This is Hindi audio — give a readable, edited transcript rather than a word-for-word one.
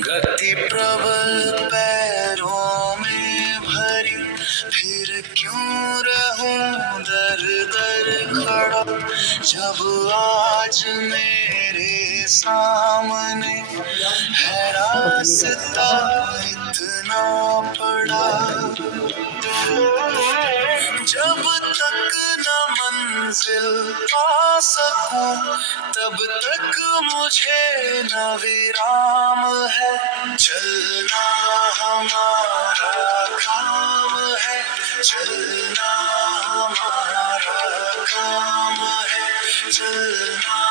गति प्रबल पैरों में भरी, फिर क्यों रहूं दर दर खड़ा। जब आज मेरे सामने है रास्ता इतना बड़ा, जब तक न मंजिल पा सकूं तब तक मुझे न विराम है। चलना हमारा काम है, चलना हमारा काम है, चलना